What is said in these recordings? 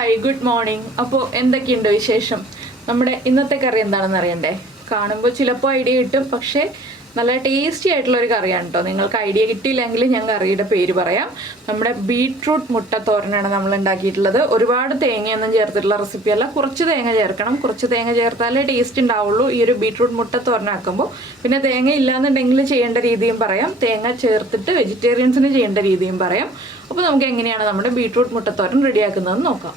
Hi good morning. അപ്പോൾ എന്തൊക്കെയുണ്ട് വിശേഷം? നമ്മുടെ ഇന്നത്തെ കറി എന്താണെന്ന് അറിയണ്ടേ? കാണുമ്പോൾ ചിലപ്പോൾ ഐഡിയ കിട്ടും, പക്ഷേ നല്ല ടേസ്റ്റി ആയിട്ടുള്ള ഒരു കറിയാണ് കേട്ടോ. നിങ്ങൾക്ക് ഐഡിയ കിട്ടിയില്ലെങ്കിൽ ഞാൻ കറിയുടെ പേര് പറയാം. നമ്മുടെ ബീട്രൂട്ട് മുട്ട തോരനാണ് നമ്മൾ ഉണ്ടാക്കിയിട്ടുള്ളത്. ഒരുപാട് തേങ്ങയൊന്നും ചേർത്തിട്ടുള്ള റെസിപ്പിയല്ല, കുറച്ച് തേങ്ങ ചേർക്കണം. കുറച്ച് തേങ്ങ ചേർത്താലേ ടേസ്റ്റ് ഉണ്ടാവുള്ളൂ ഈ ഒരു ബീട്രൂട്ട് മുട്ട തോരനാക്കുമ്പോൾ. പിന്നെ തേങ്ങ ഇല്ലാന്നുണ്ടെങ്കിൽ ചെയ്യേണ്ട രീതിയും പറയാം, തേങ്ങ ചേർത്തിട്ട് വെജിറ്റേറിയൻസിന് ചെയ്യേണ്ട രീതിയും പറയാം. അപ്പോൾ നമുക്ക് എങ്ങനെയാണ് നമ്മുടെ ബീട്രൂട്ട് മുട്ടത്തോരൻ റെഡിയാക്കുന്നതെന്ന് നോക്കാം.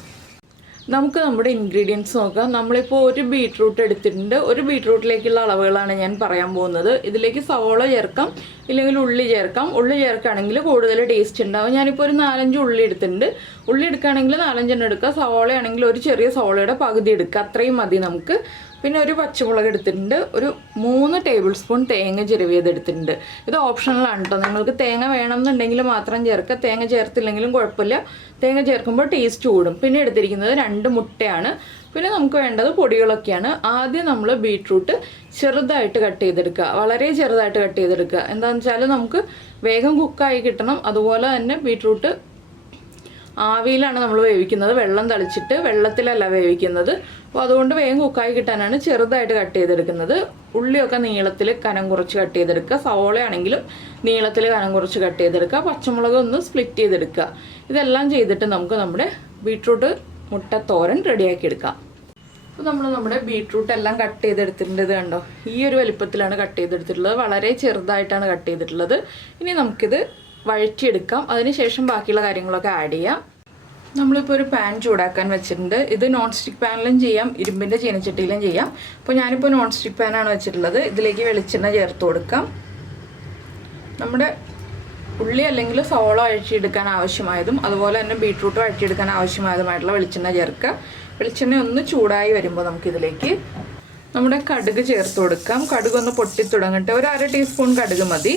നമുക്ക് നമ്മുടെ ഇൻഗ്രീഡിയൻസ് നോക്കാം. നമ്മളിപ്പോൾ ഒരു ബീട്രൂട്ട് എടുത്തിട്ടുണ്ട്. ഒരു ബീട്രൂട്ടിലേക്കുള്ള അളവുകളാണ് ഞാൻ പറയാൻ പോകുന്നത്. ഇതിലേക്ക് സവോള ചേർക്കാം, ഇല്ലെങ്കിൽ ഉള്ളി ചേർക്കാം. ഉള്ളി ചേർക്കുകയാണെങ്കിൽ കൂടുതൽ ടേസ്റ്റ് ഉണ്ടാവും. ഞാനിപ്പോൾ ഒരു 4-5 ഉള്ളി എടുത്തിട്ടുണ്ട്. ഉള്ളി എടുക്കുകയാണെങ്കിൽ 4-5 എടുക്കുക. സവോള ആണെങ്കിൽ ഒരു ചെറിയ സവോളയുടെ പകുതി എടുക്കുക, അത്രയും മതി നമുക്ക്. പിന്നെ ഒരു പച്ചമുളക് എടുത്തിട്ടുണ്ട്. ഒരു 3 ടേബിൾ സ്പൂൺ തേങ്ങ ചിരവിയത് എടുത്തിട്ടുണ്ട്. ഇത് ഓപ്ഷണലാണ് കേട്ടോ. നിങ്ങൾക്ക് തേങ്ങ വേണമെന്നുണ്ടെങ്കിൽ മാത്രം ചേർക്കുക, തേങ്ങ ചേർത്തില്ലെങ്കിലും കുഴപ്പമില്ല. തേങ്ങ ചേർക്കുമ്പോൾ ടേസ്റ്റ് കൂടും. പിന്നെ എടുത്തിരിക്കുന്നത് 2 മുട്ടയാണ്. പിന്നെ നമുക്ക് വേണ്ടത് പൊടികളൊക്കെയാണ്. ആദ്യം നമ്മൾ ബീട്രൂട്ട് ചെറുതായിട്ട് കട്ട് ചെയ്തെടുക്കുക, വളരെ ചെറുതായിട്ട് കട്ട് ചെയ്തെടുക്കുക. എന്താണെന്ന് വെച്ചാൽ നമുക്ക് വേഗം കുക്കായി കിട്ടണം. അതുപോലെ തന്നെ ബീട്രൂട്ട് ആവിയിലാണ് നമ്മൾ വേവിക്കുന്നത്, വെള്ളം തളിച്ചിട്ട് വെള്ളത്തിലല്ല വേവിക്കുന്നത്. അപ്പോൾ അതുകൊണ്ട് വേഗം കുക്കായി കിട്ടാനാണ് ചെറുതായിട്ട് കട്ട് ചെയ്തെടുക്കുന്നത്. ഉള്ളിയൊക്കെ നീളത്തിൽ കനം കുറച്ച് കട്ട് ചെയ്തെടുക്കുക. സവോള ആണെങ്കിലും നീളത്തിൽ കനം കുറച്ച് കട്ട് ചെയ്തെടുക്കുക. പച്ചമുളക് ഒന്ന് സ്പ്ലിറ്റ് ചെയ്തെടുക്കുക. ഇതെല്ലാം ചെയ്തിട്ട് നമുക്ക് നമ്മുടെ ബീട്രൂട്ട് മുട്ട തോരൻ റെഡിയാക്കി എടുക്കാം. അപ്പോൾ നമ്മൾ നമ്മുടെ ബീട്രൂട്ട് എല്ലാം കട്ട് ചെയ്തെടുത്തിട്ടുണ്ട്. ഇത് കണ്ടോ, ഈ ഒരു വലിപ്പത്തിലാണ് കട്ട് ചെയ്തെടുത്തിട്ടുള്ളത്. വളരെ ചെറുതായിട്ടാണ് കട്ട് ചെയ്തിട്ടുള്ളത്. ഇനി നമുക്കിത് വഴറ്റിയെടുക്കാം. അതിനുശേഷം ബാക്കിയുള്ള കാര്യങ്ങളൊക്കെ ആഡ് ചെയ്യാം. നമ്മളിപ്പോൾ ഒരു പാൻ ചൂടാക്കാൻ വെച്ചിട്ടുണ്ട്. ഇത് നോൺ സ്റ്റിക്ക് പാനിലും ചെയ്യാം, ഇരുമ്പിൻ്റെ ചീനച്ചട്ടിയിലും ചെയ്യാം. അപ്പോൾ ഞാനിപ്പോൾ നോൺ സ്റ്റിക്ക് പാനാണ് വെച്ചിട്ടുള്ളത്. ഇതിലേക്ക് വെളിച്ചെണ്ണ ചേർത്ത് കൊടുക്കാം. നമ്മുടെ ഉള്ളി അല്ലെങ്കിൽ സവോള വഴറ്റിയെടുക്കാൻ ആവശ്യമായതും അതുപോലെ തന്നെ ബീട്രൂട്ട് വഴറ്റിയെടുക്കാൻ ആവശ്യമായതുമായിട്ടുള്ള വെളിച്ചെണ്ണ ചേർക്കുക. വെളിച്ചെണ്ണ ഒന്ന് ചൂടായി വരുമ്പോൾ നമുക്കിതിലേക്ക് നമ്മുടെ കടുക് ചേർത്ത് കൊടുക്കാം. കടുക് ഒന്ന് പൊട്ടിത്തുടങ്ങട്ടെ. ഒരു 1/2 ടീസ്പൂൺ കടുക് മതി.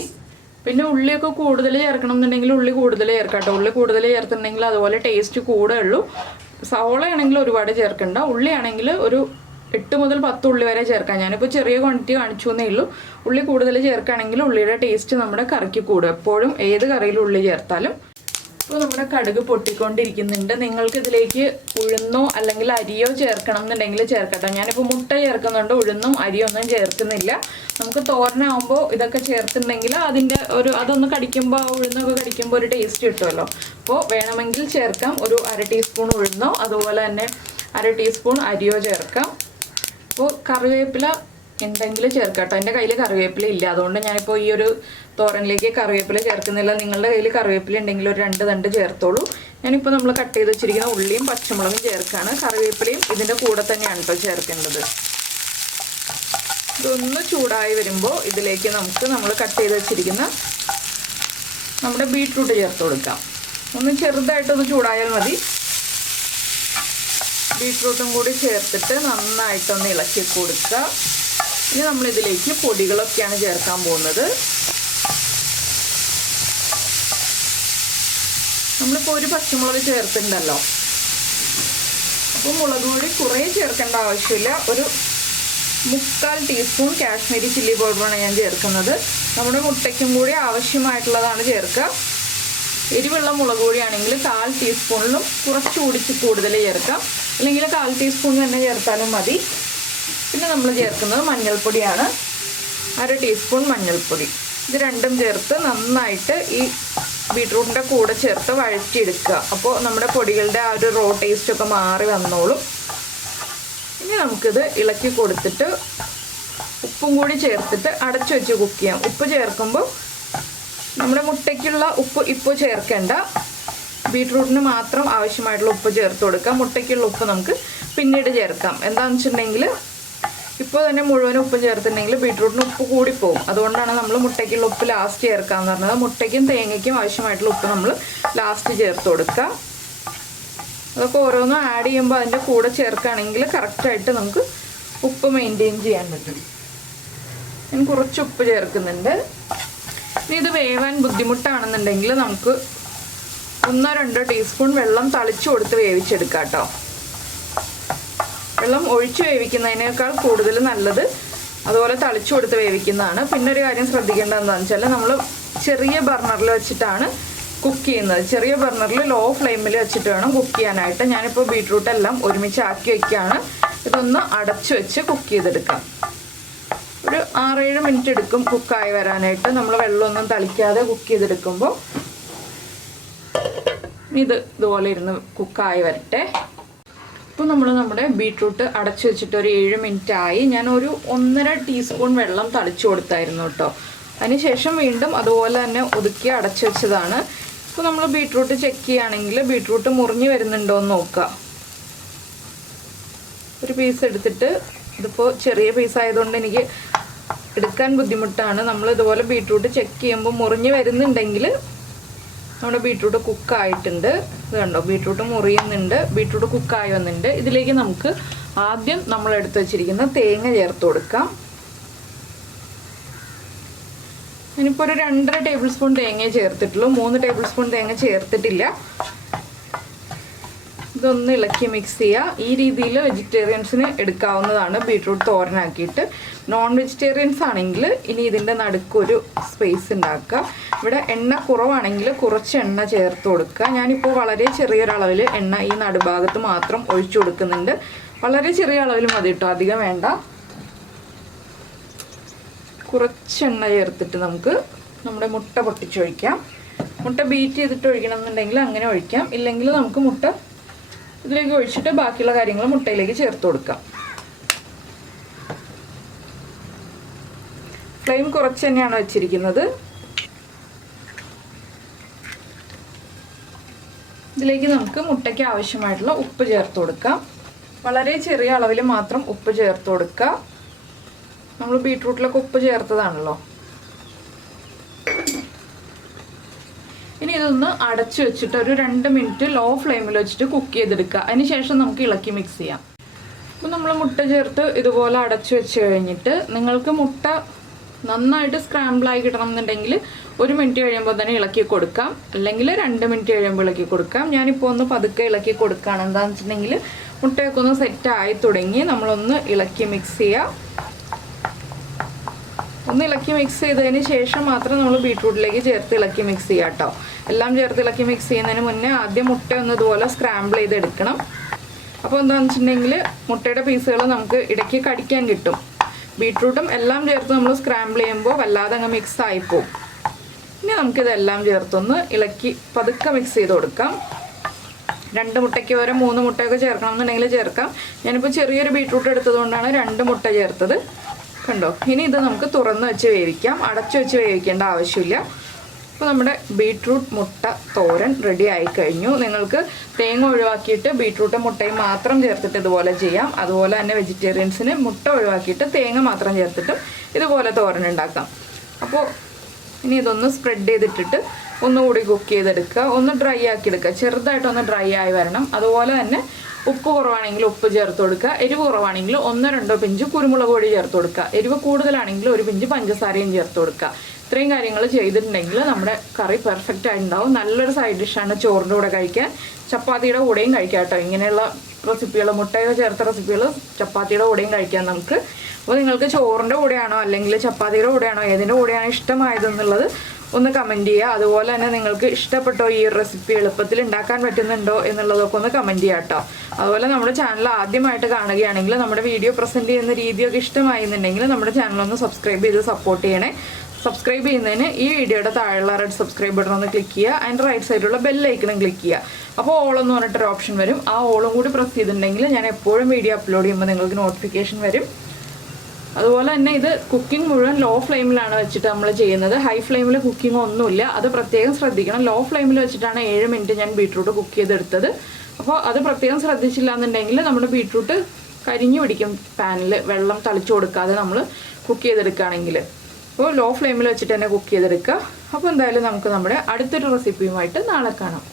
പിന്നെ ഉള്ളിയൊക്കെ കൂടുതൽ ചേർക്കണം എന്നുണ്ടെങ്കിൽ ഉള്ളി കൂടുതൽ ചേർക്കാം കേട്ടോ. ഉള്ളി കൂടുതൽ ചേർത്തിട്ടുണ്ടെങ്കിൽ അതുപോലെ ടേസ്റ്റ് കൂടുകയുള്ളൂ. സവോള ആണെങ്കിൽ ഒരുപാട് ചേർക്കണ്ട. ഉള്ളി ആണെങ്കിൽ ഒരു 8 മുതൽ 10 ഉള്ളി വരെ ചേർക്കാം. ഞാനിപ്പോൾ ചെറിയ ക്വാണ്ടിറ്റി കാണിച്ചു എന്നേ ഉള്ളൂ. ഉള്ളി കൂടുതൽ ചേർക്കുകയാണെങ്കിൽ ഉള്ളിയുടെ ടേസ്റ്റ് നമ്മുടെ കറിക്ക് കൂടും. എപ്പോഴും ഏത് കറിയിലും ഉള്ളി ചേർത്താലും. ഇപ്പോൾ നമ്മുടെ കടുക് പൊട്ടിക്കൊണ്ടിരിക്കുന്നുണ്ട്. നിങ്ങൾക്ക് ഇതിലേക്ക് ഉഴുന്നോ അല്ലെങ്കിൽ അരിയോ ചേർക്കണം എന്നുണ്ടെങ്കിൽ ചേർക്കട്ടോ. ഞാനിപ്പോൾ മുട്ട ചേർക്കുന്നുണ്ട്, ഉഴുന്നും അരിയൊന്നും ചേർക്കുന്നില്ല. നമുക്ക് തോരനാകുമ്പോൾ ഇതൊക്കെ ചേർത്തിട്ടുണ്ടെങ്കിൽ അതിൻ്റെ അതൊന്ന് കടിക്കുമ്പോൾ ഉഴുന്നൊക്കെ കടിക്കുമ്പോൾ ഒരു ടേസ്റ്റ് കിട്ടുമല്ലോ. അപ്പോൾ വേണമെങ്കിൽ ചേർക്കാം. ഒരു 1/2 ടീസ്പൂൺ ഉഴുന്നോ അതുപോലെ തന്നെ 1/2 ടീസ്പൂൺ അരിയോ ചേർക്കാം. അപ്പോൾ കറിവേപ്പില എന്തെങ്കിലും ചേർക്കാം കേട്ടോ. എൻ്റെ കയ്യിൽ കറിവേപ്പില ഇല്ല, അതുകൊണ്ട് ഞാനിപ്പോൾ ഈ ഒരു തോരനിലേക്ക് കറിവേപ്പില ചേർക്കുന്നില്ല. നിങ്ങളുടെ കയ്യിൽ കറിവേപ്പില ഉണ്ടെങ്കിൽ ഒരു 2 തണ്ട് ചേർത്തോളൂ. ഞാനിപ്പോൾ നമ്മൾ കട്ട് ചെയ്ത് വെച്ചിരിക്കുന്ന ഉള്ളിയും പച്ചമുളകും ചേർക്കുകയാണ്. കറിവേപ്പിലയും ഇതിൻ്റെ കൂടെ തന്നെയാണ് കേട്ടോ ചേർക്കേണ്ടത്. ഇതൊന്ന് ചൂടായി വരുമ്പോൾ ഇതിലേക്ക് നമ്മൾ കട്ട് ചെയ്ത് വെച്ചിരിക്കുന്ന നമ്മുടെ ബീട്രൂട്ട് ചേർത്ത് കൊടുക്കാം. ഒന്ന് ചെറുതായിട്ടൊന്ന് ചൂടായാൽ മതി. ബീട്രൂട്ടും കൂടി ചേർത്തിട്ട് നന്നായിട്ടൊന്ന് ഇളക്കി കൊടുക്കുക. ഇനി നമ്മളിതിലേക്ക് പൊടികളൊക്കെയാണ് ചേർക്കാൻ പോകുന്നത്. നമ്മളിപ്പോൾ ഒരു പച്ചമുളക് ചേർത്തിട്ടുണ്ടല്ലോ, അപ്പോൾ മുളക് പൊടി കുറേ ചേർക്കേണ്ട ആവശ്യമില്ല. ഒരു 3/4 ടീസ്പൂൺ കാശ്മീരി ചില്ലി പൗഡറാണ് ഞാൻ ചേർക്കുന്നത്. നമ്മുടെ മുട്ടയ്ക്കും കൂടി ആവശ്യമായിട്ടുള്ളതാണ് ചേർക്കുക. എരിവുള്ള മുളക് പൊടിയാണെങ്കിൽ 1/4 ടീസ്പൂണിലും കുറച്ചുകൂടി കൂടുതൽ ചേർക്കാം, അല്ലെങ്കിൽ 1/4 ടീസ്പൂൺ തന്നെ ചേർത്താലും മതി. പിന്നെ നമ്മൾ ചേർക്കുന്നത് മഞ്ഞൾപ്പൊടിയാണ്. 1/2 ടീസ്പൂൺ മഞ്ഞൾപ്പൊടി. ഇത് രണ്ടും ചേർത്ത് നന്നായിട്ട് ഈ ബീട്രൂട്ടിൻ്റെ കൂടെ ചേർത്ത് വഴറ്റിയെടുക്കുക. അപ്പോൾ നമ്മുടെ പൊടികളുടെ ആ ഒരു റോ ടേസ്റ്റൊക്കെ മാറി വന്നോളും. ഇനി നമുക്കിത് ഇളക്കി കൊടുത്തിട്ട് ഉപ്പും കൂടി ചേർത്തിട്ട് അടച്ചു വെച്ച് കുക്ക് ചെയ്യാം. ഉപ്പ് ചേർക്കുമ്പോൾ നമ്മുടെ മുട്ടയ്ക്കുള്ള ഉപ്പ് ഇപ്പോൾ ചേർക്കേണ്ട, ബീട്രൂട്ടിന് മാത്രം ആവശ്യമായിട്ടുള്ള ഉപ്പ് ചേർത്ത് കൊടുക്കാം. മുട്ടയ്ക്കുള്ള ഉപ്പ് നമുക്ക് പിന്നീട് ചേർക്കാം. എന്താണെന്ന് വെച്ചിട്ടുണ്ടെങ്കിൽ ഇപ്പോൾ തന്നെ മുഴുവൻ ഉപ്പ് ചേർത്തിട്ടുണ്ടെങ്കിൽ ബീട്രൂട്ടിന് ഉപ്പ് കൂടിപ്പോവും. അതുകൊണ്ടാണ് നമ്മൾ മുട്ടയ്ക്കുള്ള ഉപ്പ് ലാസ്റ്റ് ചേർക്കാമെന്ന് പറഞ്ഞത്. മുട്ടയ്ക്കും തേങ്ങയ്ക്കും ആവശ്യമായിട്ടുള്ള ഉപ്പ് നമ്മൾ ലാസ്റ്റ് ചേർത്ത് കൊടുക്കുക. അതൊക്കെ ഓരോന്നും ആഡ് ചെയ്യുമ്പോൾ അതിൻ്റെ കൂടെ ചേർക്കുകയാണെങ്കിൽ കറക്റ്റായിട്ട് നമുക്ക് ഉപ്പ് മെയിൻറ്റെയിൻ ചെയ്യാൻ പറ്റും. ഞാൻ കുറച്ച് ഉപ്പ് ചേർക്കുന്നുണ്ട്. ഇനി ഇത് വേവാൻ ബുദ്ധിമുട്ടാണെന്നുണ്ടെങ്കിൽ നമുക്ക് 1-2 ടീസ്പൂൺ വെള്ളം തളിച്ചു കൊടുത്ത് വേവിച്ചെടുക്കാം കേട്ടോ. വെള്ളം ഒഴിച്ച് വേവിക്കുന്നതിനേക്കാൾ കൂടുതൽ നല്ലത് അതുപോലെ തളിച്ചു കൊടുത്ത് വേവിക്കുന്നതാണ്. പിന്നെ ഒരു കാര്യം ശ്രദ്ധിക്കേണ്ടത് എന്താണെന്ന് വെച്ചാൽ നമ്മൾ ചെറിയ ബർണറിൽ വെച്ചിട്ടാണ് കുക്ക് ചെയ്യുന്നത്. ചെറിയ ബർണറിൽ ലോ ഫ്ലെയിമിൽ വെച്ചിട്ട് വേണം കുക്ക് ചെയ്യാനായിട്ട്. ഞാനിപ്പോൾ ബീട്രൂട്ട് എല്ലാം ഒരുമിച്ച് ആക്കി വയ്ക്കുകയാണ്. ഇതൊന്ന് അടച്ചു വെച്ച് കുക്ക് ചെയ്തെടുക്കാം. ഒരു 6-7 മിനിറ്റ് എടുക്കും കുക്കായി വരാനായിട്ട്. നമ്മൾ വെള്ളമൊന്നും തളിക്കാതെ കുക്ക് ചെയ്തെടുക്കുമ്പോൾ ഇതുപോലെ ഇരുന്ന് കുക്കായി വരട്ടെ. ഇപ്പോൾ നമ്മൾ നമ്മുടെ ബീട്രൂട്ട് അടച്ചു വെച്ചിട്ട് ഒരു 7 മിനിറ്റ് ആയി. ഞാൻ ഒരു 1.5 ടീസ്പൂൺ വെള്ളം തളിച്ചു കൊടുത്തായിരുന്നു കേട്ടോ. അതിനുശേഷം വീണ്ടും അതുപോലെ തന്നെ ഒതുക്കി അടച്ചു വെച്ചതാണ്. ഇപ്പോൾ നമ്മൾ ബീട്രൂട്ട് ചെക്ക് ചെയ്യുകയാണെങ്കിൽ ബീട്രൂട്ട് മുറിഞ്ഞ് വരുന്നുണ്ടോ എന്ന് നോക്കുക. ഒരു പീസ് എടുത്തിട്ട്, ഇതിപ്പോൾ ചെറിയ പീസ് ആയതുകൊണ്ട് എനിക്ക് എടുക്കാൻ ബുദ്ധിമുട്ടാണ്. നമ്മൾ ഇതുപോലെ ബീട്രൂട്ട് ചെക്ക് ചെയ്യുമ്പോൾ മുറിഞ്ഞ് വരുന്നുണ്ടെങ്കിൽ നമ്മുടെ ബീട്രൂട്ട് കുക്കായിട്ടുണ്ട്. ഇത് കണ്ടോ, ബീട്രൂട്ട് മുറിയുന്നുണ്ട്, ബീട്രൂട്ട് കുക്കായി വന്നിട്ടുണ്ട്. ഇതിലേക്ക് നമുക്ക് ആദ്യം നമ്മൾ എടുത്ത് വെച്ചിരിക്കുന്ന തേങ്ങ ചേർത്ത് കൊടുക്കാം. ഇനിയിപ്പോൾ ഒരു 2.5 ടേബിൾ സ്പൂൺ തേങ്ങ ചേർത്തിട്ടുള്ളൂ, 3 ടേബിൾ സ്പൂൺ തേങ്ങ ചേർത്തിട്ടില്ല. ഇതൊന്ന് ഇളക്കി മിക്സ് ചെയ്യുക. ഈ രീതിയിൽ വെജിറ്റേറിയൻസിന് എടുക്കാവുന്നതാണ് ബീട്രൂട്ട് തോരനാക്കിയിട്ട്. നോൺ വെജിറ്റേറിയൻസ് ആണെങ്കിൽ ഇനി ഇതിൻ്റെ നടുക്കൊരു സ്പേസ് ഉണ്ടാക്കുക. ഇവിടെ എണ്ണ കുറവാണെങ്കിൽ കുറച്ച് എണ്ണ ചേർത്ത് കൊടുക്കുക. ഞാനിപ്പോൾ വളരെ ചെറിയൊരളവിൽ എണ്ണ ഈ നടുഭാഗത്ത് മാത്രം ഒഴിച്ചു കൊടുക്കുന്നുണ്ട്. വളരെ ചെറിയ അളവിൽ മതി കേട്ടോ, അധികം വേണ്ട. കുറച്ച് എണ്ണ ചേർത്തിട്ട് നമുക്ക് നമ്മുടെ മുട്ട പൊട്ടിച്ചൊഴിക്കാം. മുട്ട ബീറ്റ് ചെയ്തിട്ട് ഒഴിക്കണം എന്നുണ്ടെങ്കിൽ അങ്ങനെ ഒഴിക്കാം. ഇല്ലെങ്കിൽ നമുക്ക് മുട്ട ഇതിലേക്ക് ഒഴിച്ചിട്ട് ബാക്കിയുള്ള കാര്യങ്ങൾ മുട്ടയിലേക്ക് ചേർത്ത് കൊടുക്കാം. ഫ്ലെയിം കുറച്ച് തന്നെയാണ് വെച്ചിരിക്കുന്നത്. ഇതിലേക്ക് നമുക്ക് മുട്ടയ്ക്ക് ആവശ്യമായിട്ടുള്ള ഉപ്പ് ചേർത്ത് കൊടുക്കാം. വളരെ ചെറിയ അളവിൽ മാത്രം ഉപ്പ് ചേർത്ത് കൊടുക്കുക. നമ്മൾ ബീട്രൂട്ടിലൊക്കെ ഉപ്പ് ചേർത്തതാണല്ലോ. ഇനി ഇതൊന്ന് അടച്ചു വെച്ചിട്ട് ഒരു 2 മിനിറ്റ് ലോ ഫ്ലെയിമിൽ വെച്ചിട്ട് കുക്ക് ചെയ്തെടുക്കുക. അതിനുശേഷം നമുക്ക് ഇളക്കി മിക്സ് ചെയ്യാം. അപ്പോൾ നമ്മൾ മുട്ട ചേർത്ത് ഇതുപോലെ അടച്ചു വെച്ച് കഴിഞ്ഞിട്ട് നിങ്ങൾക്ക് മുട്ട നന്നായിട്ട് സ്ക്രാമ്പിളായി കിട്ടണം എന്നുണ്ടെങ്കിൽ 1 മിനിറ്റ് കഴിയുമ്പോൾ തന്നെ ഇളക്കി കൊടുക്കാം, അല്ലെങ്കിൽ 2 മിനിറ്റ് കഴിയുമ്പോൾ ഇളക്കി കൊടുക്കാം. ഞാനിപ്പോൾ ഒന്ന് പതുക്കെ ഇളക്കി കൊടുക്കുകയാണ്. എന്താണെന്ന് വെച്ചിട്ടുണ്ടെങ്കിൽ മുട്ടയൊക്കെ ഒന്ന് സെറ്റായി തുടങ്ങി. നമ്മളൊന്ന് ഇളക്കി മിക്സ് ചെയ്യുക. ഒന്ന് ഇളക്കി മിക്സ് ചെയ്തതിന് ശേഷം മാത്രം നമ്മൾ ബീട്രൂട്ടിലേക്ക് ചേർത്ത് ഇളക്കി മിക്സ് ചെയ്യാം കേട്ടോ. എല്ലാം ചേർത്ത് ഇളക്കി മിക്സ് ചെയ്യുന്നതിന് മുന്നേ ആദ്യം മുട്ട ഒന്ന് ഇതുപോലെ സ്ക്രാമ്പിൾ ചെയ്തെടുക്കണം. അപ്പോൾ എന്താണെന്ന് വെച്ചിട്ടുണ്ടെങ്കിൽ മുട്ടയുടെ പീസുകൾ നമുക്ക് ഇടയ്ക്ക് കടിക്കാൻ കിട്ടും. ബീട്രൂട്ടും എല്ലാം ചേർത്ത് നമ്മൾ സ്ക്രാമ്പിൾ ചെയ്യുമ്പോൾ വല്ലാതെ അങ്ങ് മിക്സ് ആയിപ്പോവും. ഇനി നമുക്കിതെല്ലാം ചേർത്തൊന്ന് ഇളക്കി പതുക്കെ മിക്സ് ചെയ്ത് കൊടുക്കാം. 2 മുട്ടയ്ക്ക് വരെ 3 മുട്ടയൊക്കെ ചേർക്കണം എന്നുണ്ടെങ്കിൽ ചേർക്കാം. ഞാനിപ്പോൾ ചെറിയൊരു ബീട്രൂട്ട് എടുത്തതുകൊണ്ടാണ് 2 മുട്ട ചേർത്തത്. കണ്ടോ, ഇനി ഇത് നമുക്ക് തുറന്ന് വെച്ച് വേവിക്കാം. അടച്ചു വെച്ച് വേവിക്കേണ്ട ആവശ്യമില്ല. അപ്പോൾ നമ്മുടെ ബീട്രൂട്ട് മുട്ട തോരൻ റെഡി ആയി കഴിഞ്ഞു. നിങ്ങൾക്ക് തേങ്ങ ഒഴിവാക്കിയിട്ട് ബീട്രൂട്ടും മുട്ടയും മാത്രം ചേർത്തിട്ട് ഇതുപോലെ ചെയ്യാം. അതുപോലെ തന്നെ വെജിറ്റേറിയൻസിന് മുട്ട ഒഴിവാക്കിയിട്ട് തേങ്ങ മാത്രം ചേർത്തിട്ട് ഇതുപോലെ തോരൻ ഉണ്ടാക്കാം. അപ്പോൾ ഇനി ഇതൊന്ന് സ്പ്രെഡ് ചെയ്തിട്ടിട്ട് ഒന്നുകൂടി കുക്ക് ചെയ്തെടുക്കുക. ഒന്ന് ഡ്രൈ ആക്കി എടുക്കുക. ചെറുതായിട്ടൊന്ന് ഡ്രൈ ആയി വരണം. അതുപോലെ തന്നെ ഉപ്പ് കുറവാണെങ്കിൽ ഉപ്പ് ചേർത്ത് കൊടുക്കുക. എരിവ് കുറവാണെങ്കിൽ 1-2 പിഞ്ച് കുരുമുളക് പൊടി ചേർത്ത് കൊടുക്കുക. എരിവ് കൂടുതലാണെങ്കിൽ 1 പിഞ്ച് പഞ്ചസാരയും ചേർത്ത് കൊടുക്കുക. ഇത്രയും കാര്യങ്ങൾ ചെയ്തിട്ടുണ്ടെങ്കിൽ നമ്മുടെ കറി പെർഫെക്റ്റ് ആയിട്ടുണ്ടാവും. നല്ലൊരു സൈഡ് ഡിഷാണ് ചോറിൻ്റെ കൂടെ കഴിക്കാൻ, ചപ്പാത്തിയുടെ കൂടെയും കഴിക്കാം കേട്ടോ. ഇങ്ങനെയുള്ള റെസിപ്പികൾ, മുട്ടയൊക്കെ ചേർത്ത റെസിപ്പികൾ ചപ്പാത്തിയുടെ കൂടെയും കഴിക്കാം നമുക്ക്. അപ്പോൾ നിങ്ങൾക്ക് ചോറിൻ്റെ കൂടെയാണോ അല്ലെങ്കിൽ ചപ്പാത്തിയുടെ കൂടെയാണോ ഏതിൻ്റെ കൂടെയാണ് ഇഷ്ടമായതെന്നുള്ളത് ഒന്ന് കമൻറ്റ് ചെയ്യുക. അതുപോലെ തന്നെ നിങ്ങൾക്ക് ഇഷ്ടപ്പെട്ടോ ഈ റെസിപ്പി, എളുപ്പത്തിൽ ഉണ്ടാക്കാൻ പറ്റുന്നുണ്ടോ എന്നുള്ളതൊക്കെ ഒന്ന് കമൻറ്റ് ചെയ്യാം കേട്ടോ. അതുപോലെ നമ്മുടെ ചാനൽ ആദ്യമായിട്ട് കാണുകയാണെങ്കിൽ നമ്മുടെ വീഡിയോ പ്രസൻറ്റ് ചെയ്യുന്ന രീതിയൊക്കെ ഇഷ്ടമായിരുന്നുണ്ടെങ്കിൽ നമ്മുടെ ചാനലൊന്ന് സബ്സ്ക്രൈബ് ചെയ്ത് സപ്പോർട്ട് ചെയ്യണേ. സബ്സ്ക്രൈബ് ചെയ്യുന്നതിന് ഈ വീഡിയോയുടെ താഴെയുള്ള റെഡ് സബ്സ്ക്രൈബ് ബട്ടൺ ഒന്ന് ക്ലിക്ക് ചെയ്യുക. അതിൻ്റെ റൈറ്റ് സൈഡിലുള്ള ബെല്ലൈക്കണും ക്ലിക്ക് ചെയ്യുക. അപ്പോൾ ഓളെന്ന് പറഞ്ഞിട്ടൊരു ഓപ്ഷൻ വരും. ആ ഓളും കൂടി പ്രസ് ചെയ്തിട്ടുണ്ടെങ്കിൽ ഞാൻ എപ്പോഴും വീഡിയോ അപ്ലോഡ് ചെയ്യുമ്പോൾ നിങ്ങൾക്ക് നോട്ടിഫിക്കേഷൻ വരും. അതുപോലെ തന്നെ ഇത് കുക്കിംഗ് മുഴുവൻ ലോ ഫ്ലെയിമിലാണ് വെച്ചിട്ട് നമ്മൾ ചെയ്യുന്നത്. ഹൈ ഫ്ലെയിമിൽ കുക്കിംഗ് ഒന്നുമില്ല, അത് പ്രത്യേകം ശ്രദ്ധിക്കണം. ലോ ഫ്ലെയിമിൽ വെച്ചിട്ടാണ് 7 മിനിറ്റ് ഞാൻ ബീട്രൂട്ട് കുക്ക് ചെയ്തെടുത്തത്. അപ്പോൾ അത് പ്രത്യേകം ശ്രദ്ധിച്ചില്ല എന്നുണ്ടെങ്കിൽ നമ്മുടെ ബീട്രൂട്ട് കരിഞ്ഞു പിടിക്കും പാനിൽ, വെള്ളം തളിച്ചു കൊടുക്കാതെ നമ്മൾ കുക്ക് ചെയ്തെടുക്കുകയാണെങ്കിൽ. അപ്പോൾ ലോ ഫ്ലെയിമിൽ വെച്ചിട്ട് തന്നെ കുക്ക് ചെയ്തെടുക്കുക. അപ്പോൾ എന്തായാലും നമുക്ക് നമ്മുടെ അടുത്തൊരു റെസിപ്പിയുമായിട്ട് നാളെ കാണാം.